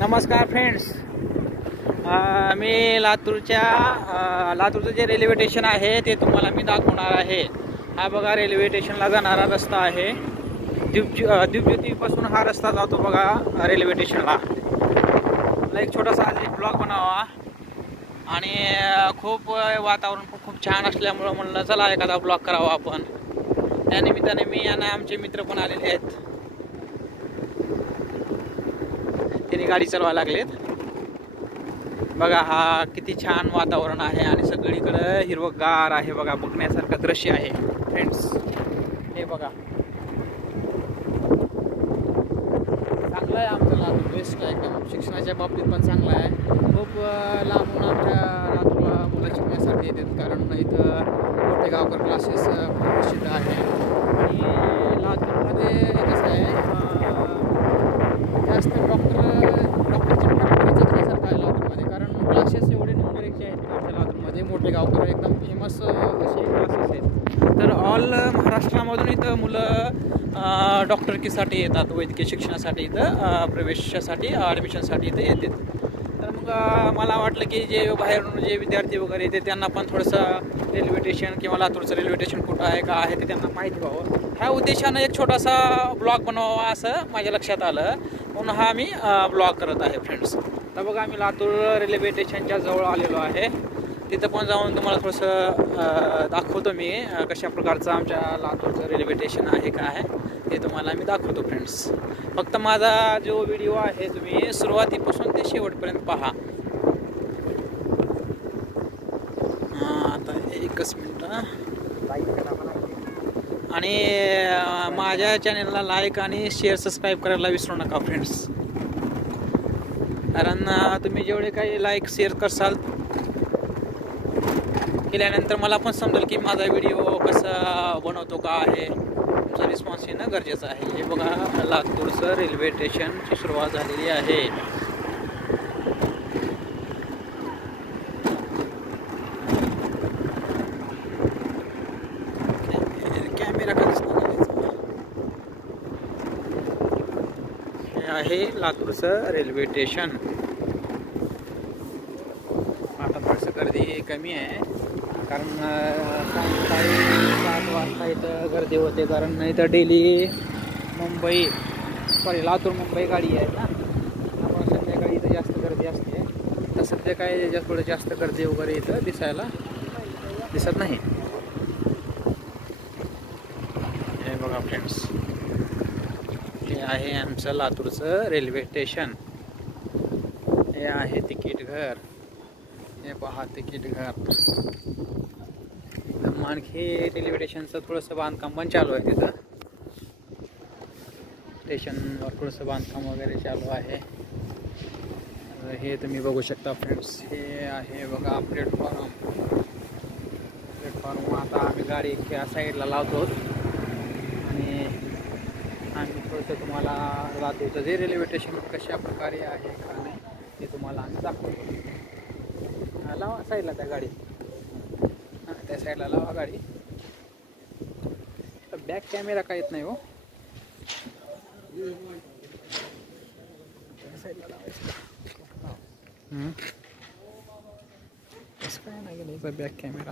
नमस्कार फ्रेंड्स, मी लातूरचं जे railway station आहे ते तुम्हाला मी दाखवणार आहे। हा बघा रेल्वे स्टेशनला जाणारा रस्ता आहे। दीपज्योतीपासून हा रस्ता जातो बघा रेल्वे स्टेशनला। मला एक छोटासा आज एक ब्लॉग बनावा आणि खूप वातावरण खूप छान असल्यामुळे म्हणलं चला एखादा ब्लॉग करावा आपण। त्या निमित्ताने मी आणि आमचे मित्र पण आलेले आहेत। त्यांनी गाडी चालवायला लागलेत बघा। हा किती छान वातावरण आहे आणि सगळीकडे हिरवगार आहे बघा, बघण्यासारखं दृश्य आहे फ्रेंड्स। हे बघा चांगलं आहे आमचं लातूर, बेस्ट आहे एकदम। शिक्षणाच्या बाबतीत पण चांगलं आहे। खूप लांबून आमच्या लातूरला मुलं शिकण्यासाठी येतात, कारण इथं मोठे गावकर क्लासेस प्रसिद्ध आहे। आणि लातूरमध्ये कसं आहे, जास्त डॉक्टरची सारखं आहे लातूरमध्ये, कारण क्लासेस एवढे नंबर 1चे आहेत आमच्या लातूरमध्ये। मोठे गावकर एकदम फेमस असे क्लासेस आहेत। तर ऑल महाराष्ट्रामधून इथं मुलं डॉक्टरकीसाठी येतात, वैद्यकीय शिक्षणासाठी इथं प्रवेशासाठी ॲडमिशनसाठी इथं येतात। तर मग मला वाटलं की जे बाहेरून जे विद्यार्थी वगैरे येते त्यांना पण थोडंसं रेल्वे स्टेशन किंवा लातूरचं रेल्वे स्टेशन कुठं आहे का आहे ते त्यांना माहिती व्हावं, ह्या उद्देशानं एक छोटासा ब्लॉग बनवावा असं माझ्या लक्षात आलं, म्हणून हा मी ब्लॉग करत आहे फ्रेंड्स। तर बघा आम्ही लातूर रेल्वे स्टेशनच्या जवळ आलेलो आहे। तिथं पण जाऊन तुम्हाला थोडंसं दाखवतो मी कशा प्रकारचं आमच्या लातूरचं रेल्वे स्टेशन आहे का आहे ते तुम्हाला मी दाखवतो फ्रेंड्स। फक्त माझा जो व्हिडिओ आहे तुम्ही सुरुवातीपासून ते शेवटपर्यंत पहा। आता एकच मिनटं आणि माझ्या चॅनलला लाईक आणि शेअर सबस्क्राईब करायला विसरू नका फ्रेंड्स, कारण तुम्ही जेवढे काही लाईक शेअर करसाल केल्यानंतर मला पण समजेल की माझा व्हिडिओ कसा बनवतो का आहे। तुमचा रिस्पॉन्स येणं गरजेचं आहे। हे बघा लातूरचं रेल्वे स्टेशनची सुरुवात झालेली आहे। कॅमेरा हे आहे लातूरचं रेल्वे स्टेशन। आता थोडंसं गर्दी कमी आहे, कारण सायंकाळी 7 वाजता इथं गर्दी होते, कारण इथं डेली लातूर मुंबई गाडी आहे ना, त्यामुळे संध्याकाळी इथं जास्त गर्दी असते। तर सध्या काय थोडं जास्त गर्दी वगैरे इथं दिसत नाही। हे बघा फ्रेंड्स, हे आहे आमचं लातूरचं रेल्वे स्टेशन। हे आहे तिकीट घर, हे पहा तिकीट घर। आणखी रेल्वे स्टेशनचं थोडंसं बांधकाम पण चालू आहे, तिथं स्टेशनवर थोडंसं बांधकाम वगैरे चालू आहे। हे तुम्ही बघू शकता फ्रेंड्स, हे आहे बघा प्लॅटफॉर्म। आता आम्ही गाडी त्या साईडला लावतो आणि आम्ही थोडंसं तुम्हाला लातूरचं जे रेल्वे स्टेशन कशा प्रकारे आहे का नाही ते तुम्हाला आम्ही दाखवतो। लावा साईडला त्या गाडी, त्या साईडला लावा गाडी। बॅक कॅमेरा काय येत नाही हो, साईडला लावायचं कसं काय नाही गेलं बॅक कॅमेरा।